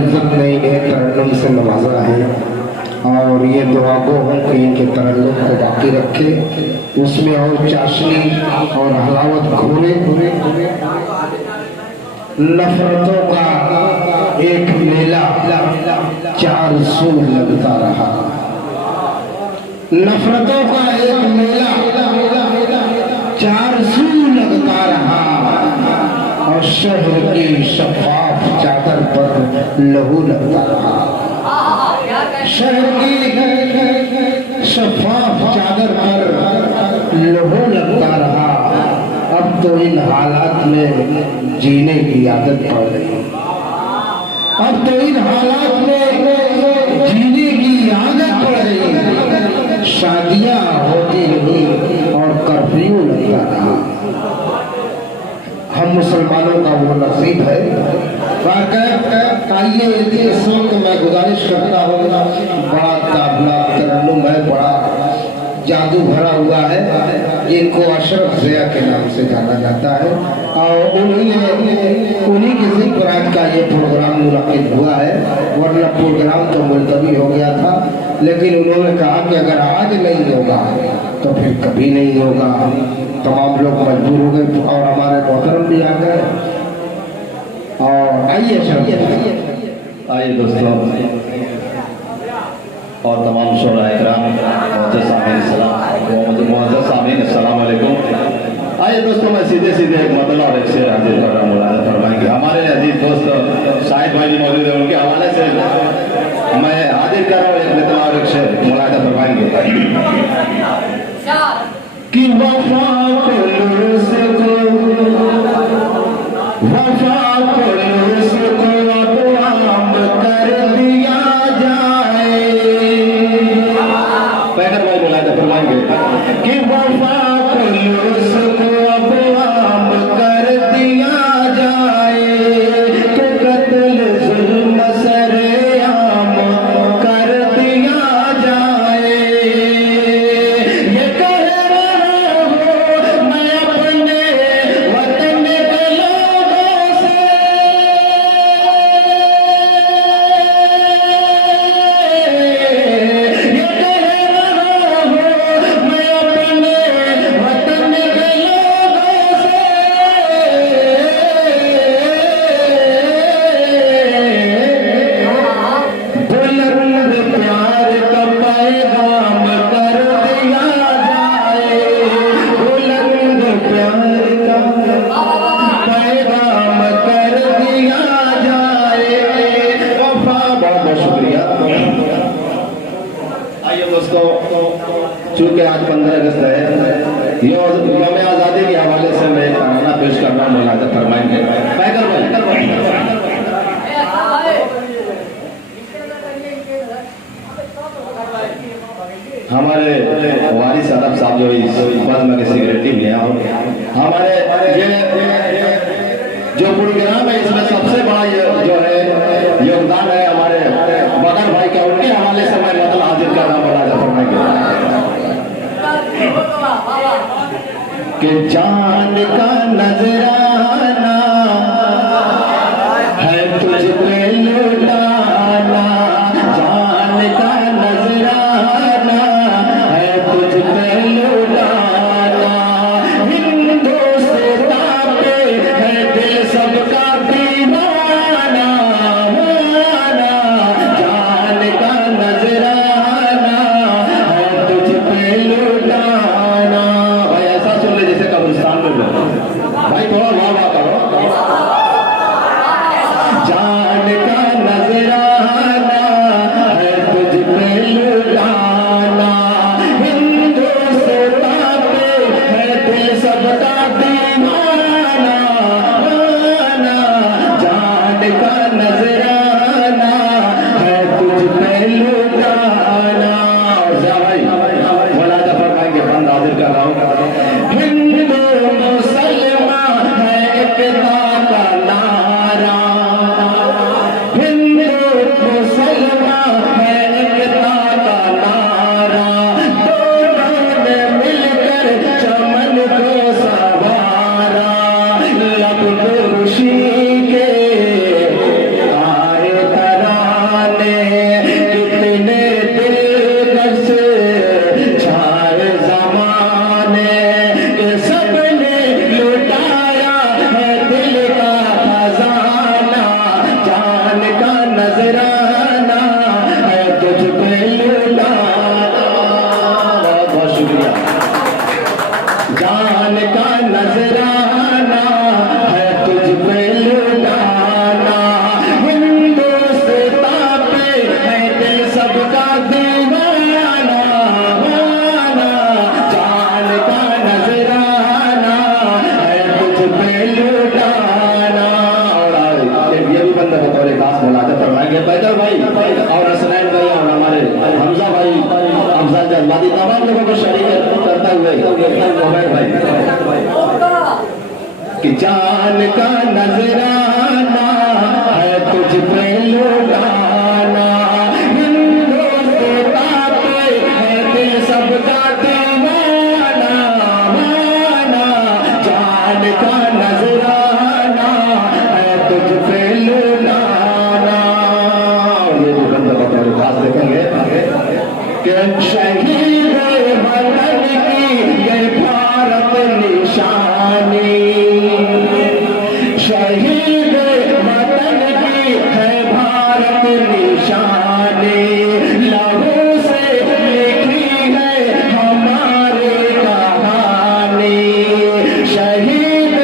नए नए तरन्नुम से नवाजा है और ये दुआ गो हूँ कि इनके तरन्नुम को बाकी रखे, उसमें और चाशनी और हलावत घोरे। नफरतों का एक मेला 4 सू लगता रहा, नफरतों का एक मेला 4 सू लगता रहा और शहर की शफाफ चादर पर लहू लगता रहा। शहर की शफाफ चादर पर लहू लगता रहा। अब तो इन हालात में जीने की आदत पड़ गई, अब तो इन हालात में जीने की आदत पड़ गई। शादियां होती रही और कर्फ्यू लगता रहा। हम मुसलमानों का वो नसीब है। आइए इस वक्त मैं गुजारिश करता हूँ, बड़ा काबला तरन्नुम है, बड़ा जादू भरा हुआ है, इनको अशरफ ज़िया के नाम से जाना जाता है और उन्हीं की ज़िक्र का ये प्रोग्राम मुनक़िद हुआ है, वरना प्रोग्राम तो मुलतवी हो गया था। लेकिन उन्होंने कहा कि अगर आज नहीं होगा तो फिर कभी नहीं होगा। तमाम लोग मजबूर हो गए और हमारे मोहतरम भी आ गए। और आइए दोस्तों और तमाम शुराए-ए-किराम, मुअज़्ज़ज़ सामीन, अस्सलाम वालेकुम। आइए दोस्तों, मैं सीधे एक मतलब और एक शेर हाजिर कर रहा हूँ, मुलाज़ा फरमाएंगे। हमारे अजीज दोस्त शाहिद भाई मौजूद है, उनके हवाले से मैं हाजिर कर रहा हूँ एक मतलब और एक शेर, मुलाज़ा फरमाएंगे कि वफा चूँकि आज 15 अगस्त है, यौम आज़ादी के हवाले से मैं गाना पेश कर रहा हूँ, मुलाज़ा फरमाएंगे। हमारे वारिस अरब साहब जो इस पद में सेक्रेटरी में हमारे ये जो प्रोग्राम है, इसमें सबसे बड़ा जो है योगदान है हमारे बकर भाई का, उनके हवाले से मैं मतलब हाजिर कर रहा हूँ, मुलाज़ा फरमाएंगे कि जान का नजराना है तुझ पे लुटाना, जान का नजराना है तुझ पे लुटाना, हिंदुस्तान पे है दिल सबका दीवाना, जान का नजराना है तुझ पे लुटाना। भाई ऐसा सुन ले जैसे कब्रिस्तान में भाई थोड़ा नजराना है तुझ पे लुटाना। बहुत शुक्रिया। जान का नजराना है तुझ पे लुटाना, हिंदुस्तान पे है दिल सबका दीवाना। जान का नजराना है तुझ पे लुटाना। और ये भी बंदा बतौर खास मुलाकात फरमाएंगे पैदल भाई और हसनैन भाई और हमारे हमजा भाई, अफजल जज्बाती, तमाम लोगों को शरीक करता हुए उमर भाई कि जान का नजराना है तुझ पे लुटाना, हिंदुस्तान पे है दिल सबका दीवाना। माना जान का नजराना है तुझ पे लुटाना। ये जो बंदा बतौर खास देखेंगे कि शहीद वतन की ये भारत निशानी, शहीद वतन की है भारत निशानी, लहू से लिखी है हमारी कहानी। शहीद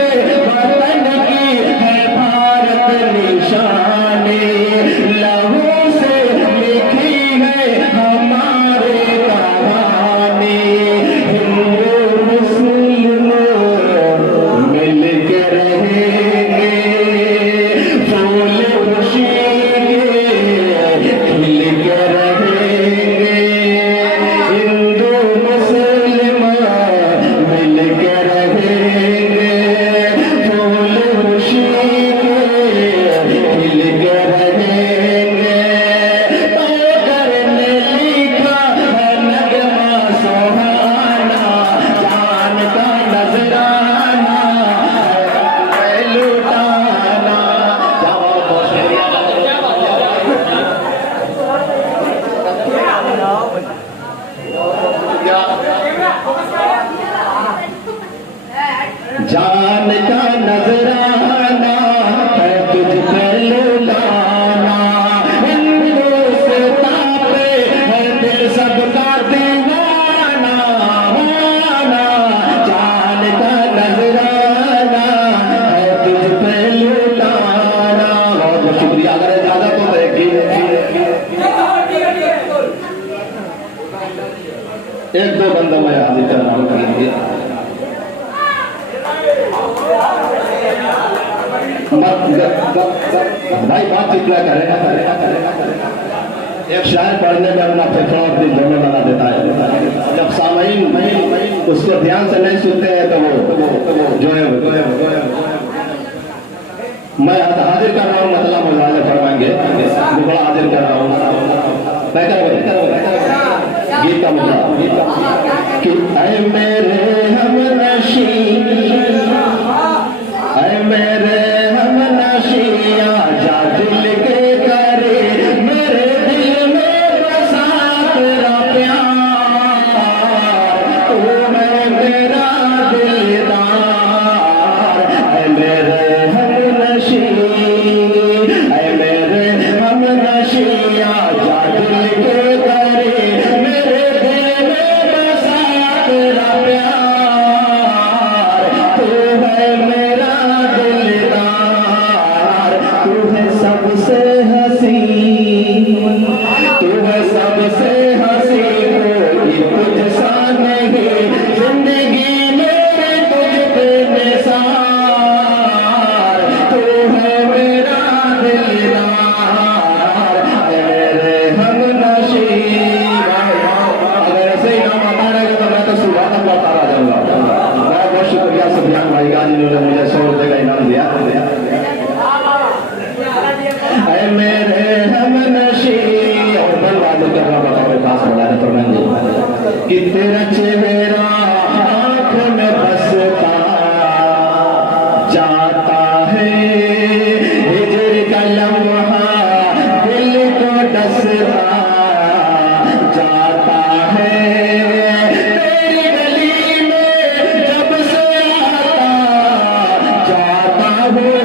वतन की है भारत निशानी, लहू से लिखी है हमारी कहानी। हिंदू मुस्लिम मिल के रहेंगे, फूल खुशी के खिल के रहेंगे। हिंदू मुस्लिम मिल के रहेंगे, फूल खुशी के खिल के रहेंगे। तय करने लिखा है नगमा सुहाना, जान का नजराना है लुटाना। जान का नजराना है तुझ पे लुटाना, हिंदुस्तान पे है दिल सबका दीवाना। माना जान का नजराना है तुझ पे लुटाना। बहुत बहुत शुक्रिया। अगर इजाजत हो तो एक दो बंदा मैं हाजिर करना करेंगे। भाई बातचीत ना करें। एक शायर पढ़ने में अपना फेफड़ा और दिल दोनों बना देता है। जब सामईन उसको ध्यान से नहीं सुनते हैं तो वो जो है मैं हाजिर कर रहा हूँ, मतलब मुझे फरमाएंगे बड़ा हाजिर कर रहा हूँ। गीत का मुद्दा कि ऐ मेरे हमनशी, ऐ मेरे हमनशिया जा दिल के करे, मेरे दिल में बसा तेरा प्यार, तू है मेरा दिलदार। ऐ मेरे हमनशी, ऐ मेरे हमनशिया जा दिल के करे, मेरे दिल में बसा तेरा प्यार, तू है मेरा दिलदार। तू है सबसे हसी, तू है सबसे हसी, कोई तुझसा नहीं जिंदगी मेरे तुझ पे निसार। तू है मेरा दिलदार, मेरे हमनशी। अगर ऐसे ही नाम आता रहेगा तो मैं तो सुबह तक लौटा रह जाऊंगा। बहुत बहुत शुक्रिया सुफियान भाई का जिन्होंने मुझे 100 रुपये का इनाम दिया। ऐ मेरे हमनशी और बल वादे करना बताओ खास बनाने तो मैं कि तेरा चेहरा आँख में बसता जाता है, हिजर का लम्हा दिल को डसता जाता है। तेरी गली में जब से आता जाता हूँ,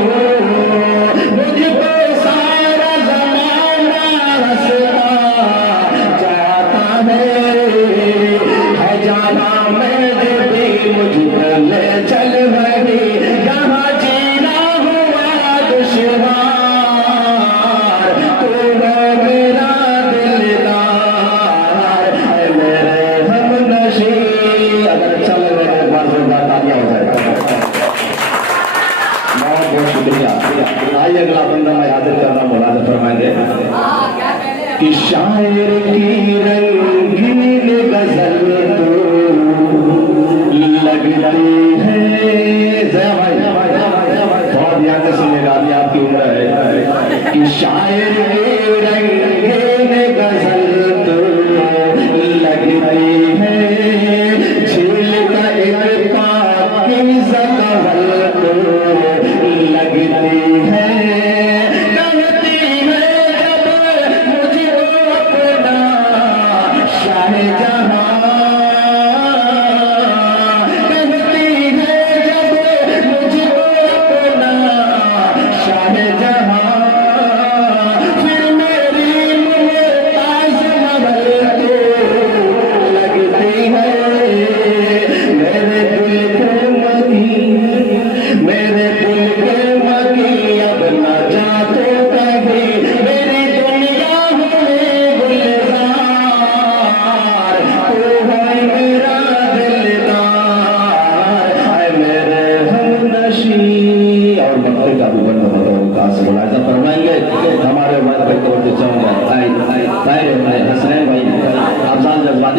मुझको सारा ज़माना कि शायर की रंगीन गजल तो लगती है। जया भाई बहुत ध्यान से सुनिएगा, अभी आपकी उम्र है। कि शायर की रंगीन गजल तो लगती है, झील का एक पाकीज़ा कवल तो लगती है।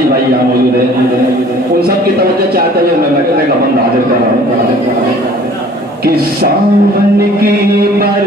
भाई यहाँ मौजूद है, उन सब की तवज्जो चाहते हुए मैं लगने का बंद हाजिर कर रहा हूँ कि सावन की बर